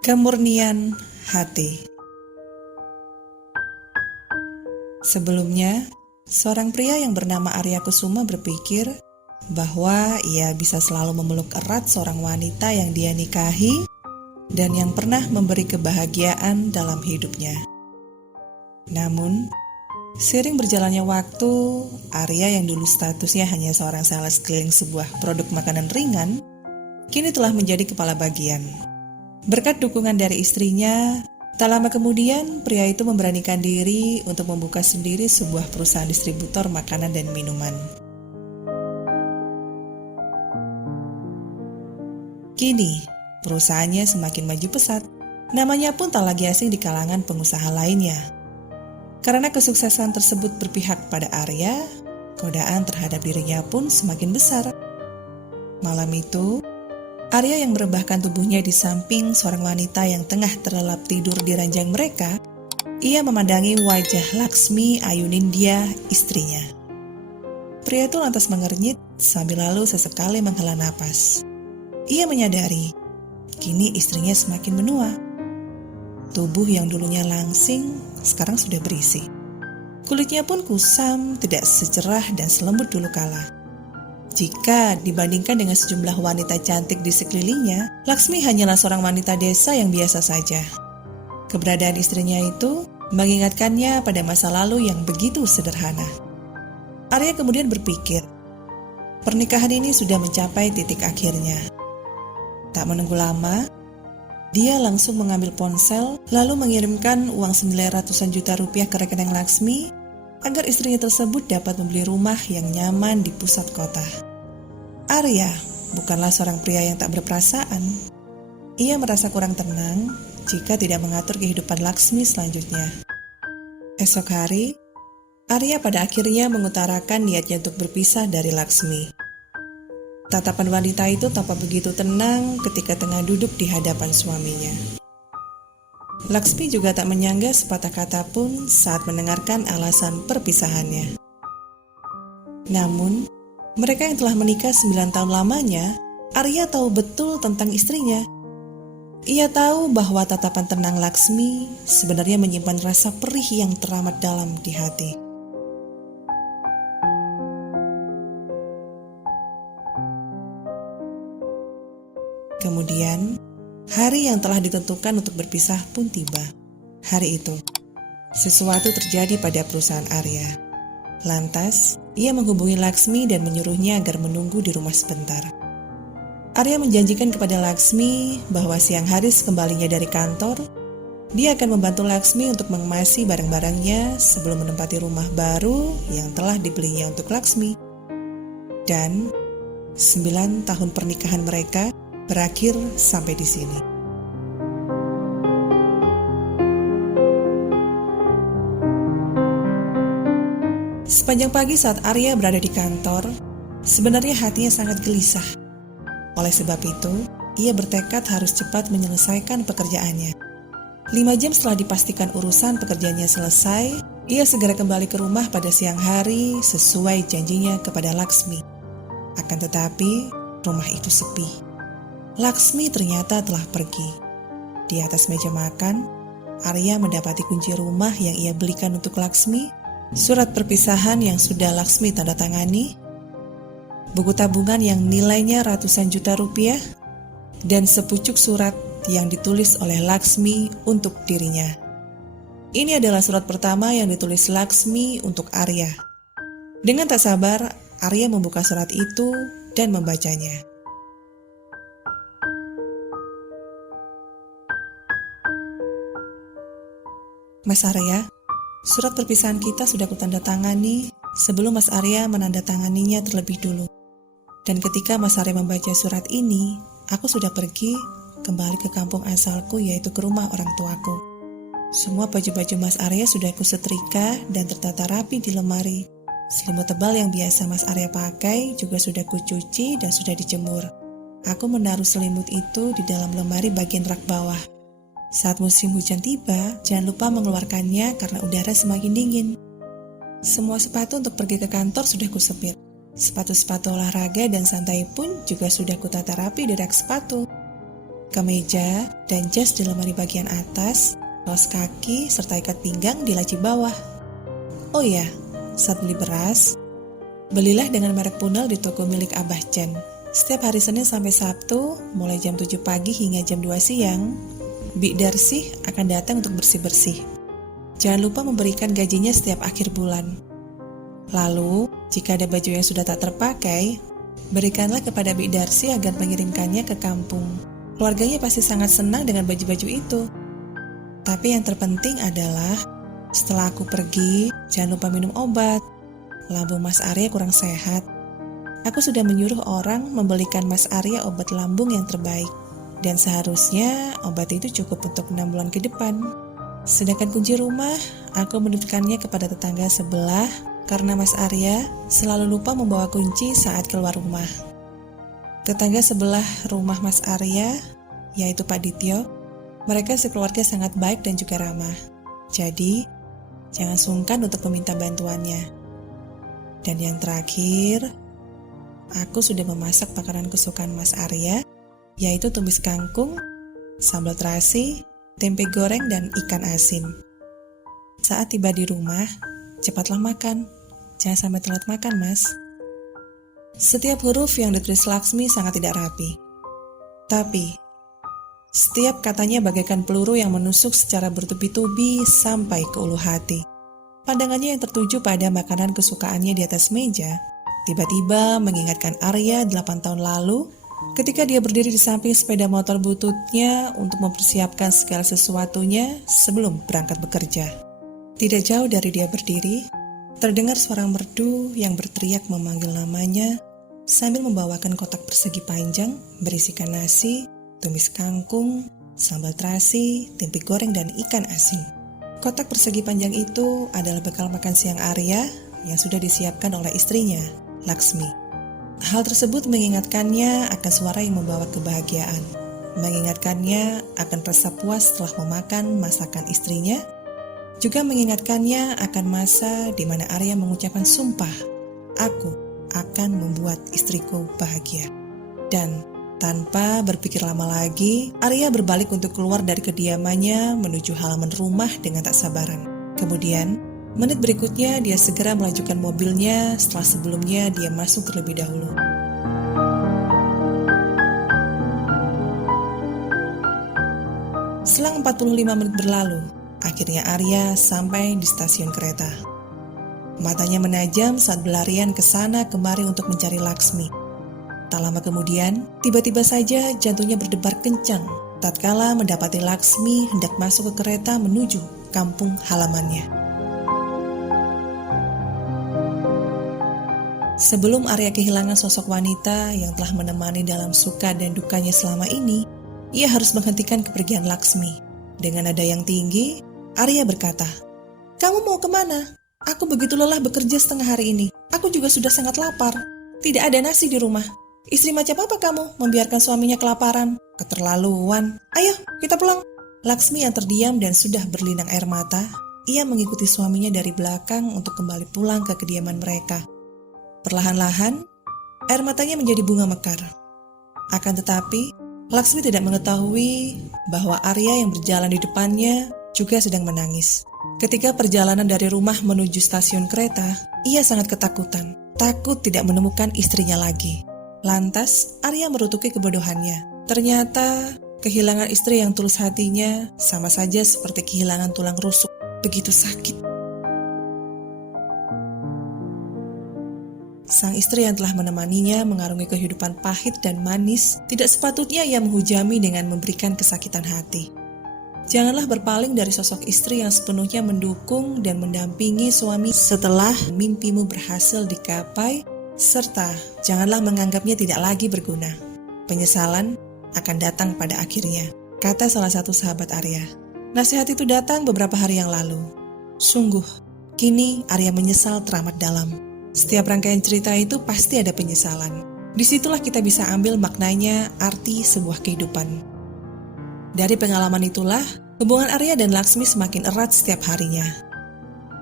Kemurnian hati. Sebelumnya, seorang pria yang bernama Arya Kusuma berpikir bahwa ia bisa selalu memeluk erat seorang wanita yang dia nikahi dan yang pernah memberi kebahagiaan dalam hidupnya. Namun, seiring berjalannya waktu, Arya yang dulu statusnya hanya seorang sales keliling sebuah produk makanan ringan, kini telah menjadi kepala bagian. Berkat dukungan dari istrinya, tak lama kemudian pria itu memberanikan diri untuk membuka sendiri sebuah perusahaan distributor makanan dan minuman. Kini, perusahaannya semakin maju pesat, namanya pun tak lagi asing di kalangan pengusaha lainnya. Karena kesuksesan tersebut berpihak pada Arya, godaan terhadap dirinya pun semakin besar. Malam itu, Arya yang merebahkan tubuhnya di samping seorang wanita yang tengah terlelap tidur di ranjang mereka, ia memandangi wajah Laksmi Ayunindya, istrinya. Pria itu lantas mengernyit sambil lalu sesekali menghela napas. Ia menyadari, kini istrinya semakin menua. Tubuh yang dulunya langsing, sekarang sudah berisi. Kulitnya pun kusam, tidak secerah dan selembut dulu kala. Jika dibandingkan dengan sejumlah wanita cantik di sekelilingnya, Laksmi hanyalah seorang wanita desa yang biasa saja. Keberadaan istrinya itu mengingatkannya pada masa lalu yang begitu sederhana. Arya kemudian berpikir, pernikahan ini sudah mencapai titik akhirnya. Tak menunggu lama, dia langsung mengambil ponsel lalu mengirimkan uang 900-an juta rupiah ke rekening Laksmi agar istrinya tersebut dapat membeli rumah yang nyaman di pusat kota. Arya bukanlah seorang pria yang tak berperasaan. Ia merasa kurang tenang jika tidak mengatur kehidupan Laksmi selanjutnya. Esok hari, Arya pada akhirnya mengutarakan niatnya untuk berpisah dari Laksmi. Tatapan wanita itu tampak begitu tenang ketika tengah duduk di hadapan suaminya. Laksmi juga tak menyangga sepatah kata pun saat mendengarkan alasan perpisahannya. Namun, mereka yang telah menikah 9 tahun lamanya, Arya tahu betul tentang istrinya. Ia tahu bahwa tatapan tenang Laksmi sebenarnya menyimpan rasa perih yang teramat dalam di hati. Kemudian, hari yang telah ditentukan untuk berpisah pun tiba. Hari itu, sesuatu terjadi pada perusahaan Arya. Lantas, ia menghubungi Laksmi dan menyuruhnya agar menunggu di rumah sebentar. Arya menjanjikan kepada Laksmi bahwa siang hari sekembalinya dari kantor, dia akan membantu Laksmi untuk mengemasi barang-barangnya sebelum menempati rumah baru yang telah dibelinya untuk Laksmi. Dan 9 tahun pernikahan mereka berakhir sampai di sini. Sepanjang pagi saat Arya berada di kantor, sebenarnya hatinya sangat gelisah. Oleh sebab itu, ia bertekad harus cepat menyelesaikan pekerjaannya. 5 jam setelah dipastikan urusan pekerjaannya selesai, ia segera kembali ke rumah pada siang hari sesuai janjinya kepada Laksmi. Akan tetapi, rumah itu sepi. Laksmi ternyata telah pergi. Di atas meja makan, Arya mendapati kunci rumah yang ia belikan untuk Laksmi, surat perpisahan yang sudah Laksmi tanda tangani, buku tabungan yang nilainya ratusan juta rupiah, dan sepucuk surat yang ditulis oleh Laksmi untuk dirinya. Ini adalah surat pertama yang ditulis Laksmi untuk Arya. Dengan tak sabar, Arya membuka surat itu dan membacanya. Mas Arya, surat perpisahan kita sudah kutandatangani sebelum Mas Arya menandatanganinya terlebih dulu. Dan ketika Mas Arya membaca surat ini, aku sudah pergi kembali ke kampung asalku, yaitu ke rumah orang tuaku. Semua baju-baju Mas Arya sudah kusetrika dan tertata rapi di lemari. Selimut tebal yang biasa Mas Arya pakai juga sudah kucuci dan sudah dijemur. Aku menaruh selimut itu di dalam lemari bagian rak bawah. Saat musim hujan tiba, jangan lupa mengeluarkannya karena udara semakin dingin. Semua sepatu untuk pergi ke kantor sudah kusepit. Sepatu-sepatu olahraga dan santai pun juga sudah kutata rapi di rak sepatu. kemeja dan jas di lemari bagian atas, kaos kaki, serta ikat pinggang di laci bawah. Oh iya, saat beli beras, belilah dengan merek Punel di toko milik Abah Chen. Setiap hari Senin sampai Sabtu, mulai jam 7 pagi hingga jam 2 siang, Bik Darsih akan datang untuk bersih-bersih. Jangan lupa memberikan gajinya setiap akhir bulan. Lalu, jika ada baju yang sudah tak terpakai, berikanlah kepada Bik Darsih agar mengirimkannya ke kampung. Keluarganya pasti sangat senang dengan baju-baju itu. Tapi yang terpenting adalah, setelah aku pergi, jangan lupa minum obat. Lambung Mas Arya kurang sehat. Aku sudah menyuruh orang membelikan Mas Arya obat lambung yang terbaik. Dan seharusnya obat itu cukup untuk 6 bulan ke depan. Sedangkan kunci rumah, aku menitipkannya kepada tetangga sebelah karena Mas Arya selalu lupa membawa kunci saat keluar rumah. Tetangga sebelah rumah Mas Arya, yaitu Pak Dityo, mereka sekeluarga sangat baik dan juga ramah. Jadi, jangan sungkan untuk meminta bantuannya. Dan yang terakhir, aku sudah memasak makanan kesukaan Mas Arya, yaitu tumis kangkung, sambal terasi, tempe goreng, dan ikan asin. Saat tiba di rumah, cepatlah makan. Jangan sampai telat makan, Mas. Setiap huruf yang ditulis Laksmi sangat tidak rapi. Tapi, setiap katanya bagaikan peluru yang menusuk secara bertubi-tubi sampai ke ulu hati. Pandangannya yang tertuju pada makanan kesukaannya di atas meja, tiba-tiba mengingatkan Arya 8 tahun lalu ketika dia berdiri di samping sepeda motor bututnya untuk mempersiapkan segala sesuatunya sebelum berangkat bekerja. Tidak jauh dari dia berdiri, terdengar suara merdu yang berteriak memanggil namanya sambil membawakan kotak persegi panjang berisikan nasi, tumis kangkung, sambal terasi, tempe goreng, dan ikan asin. Kotak persegi panjang itu adalah bekal makan siang Arya yang sudah disiapkan oleh istrinya, Laksmi. Hal tersebut mengingatkannya akan suara yang membawa kebahagiaan, mengingatkannya akan rasa puas setelah memakan masakan istrinya, juga mengingatkannya akan masa di mana Arya mengucapkan sumpah, "Aku akan membuat istriku bahagia." Dan tanpa berpikir lama lagi, Arya berbalik untuk keluar dari kediamannya menuju halaman rumah dengan tak sabaran. Kemudian, menit berikutnya dia segera melajukan mobilnya setelah sebelumnya dia masuk terlebih dahulu. Selang 45 menit berlalu, akhirnya Arya sampai di stasiun kereta. Matanya menajam saat berlarian ke sana kemari untuk mencari Laksmi. Tak lama kemudian, tiba-tiba saja jantungnya berdebar kencang tatkala mendapati Laksmi hendak masuk ke kereta menuju kampung halamannya. Sebelum Arya kehilangan sosok wanita yang telah menemani dalam suka dan dukanya selama ini, ia harus menghentikan kepergian Laksmi. Dengan nada yang tinggi, Arya berkata, "Kamu mau kemana? Aku begitu lelah bekerja setengah hari ini. Aku juga sudah sangat lapar. Tidak ada nasi di rumah. Istri macam apa kamu membiarkan suaminya kelaparan? Keterlaluan. Ayo, kita pulang." Laksmi yang terdiam dan sudah berlinang air mata, ia mengikuti suaminya dari belakang untuk kembali pulang ke kediaman mereka. Perlahan-lahan, air matanya menjadi bunga mekar. Akan tetapi, Laksmi tidak mengetahui bahwa Arya yang berjalan di depannya juga sedang menangis. Ketika perjalanan dari rumah menuju stasiun kereta, ia sangat ketakutan, takut tidak menemukan istrinya lagi. Lantas, Arya merutuki kebodohannya. Ternyata, kehilangan istri yang tulus hatinya sama saja seperti kehilangan tulang rusuk, begitu sakit. Sang istri yang telah menemaninya mengarungi kehidupan pahit dan manis, tidak sepatutnya ia menghujami dengan memberikan kesakitan hati. Janganlah berpaling dari sosok istri yang sepenuhnya mendukung dan mendampingi suami setelah mimpimu berhasil digapai, serta janganlah menganggapnya tidak lagi berguna. Penyesalan akan datang pada akhirnya, kata salah satu sahabat Arya. Nasihat itu datang beberapa hari yang lalu. Sungguh, kini Arya menyesal teramat dalam. Setiap rangkaian cerita itu pasti ada penyesalan. Disitulah kita bisa ambil maknanya arti sebuah kehidupan. Dari pengalaman itulah, hubungan Arya dan Laksmi semakin erat setiap harinya.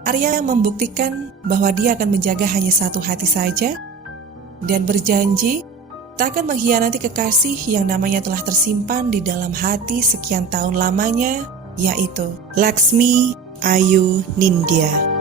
Arya membuktikan bahwa dia akan menjaga hanya satu hati saja, dan berjanji tak akan mengkhianati kekasih yang namanya telah tersimpan di dalam hati sekian tahun lamanya, yaitu Laksmi Ayu Nindya.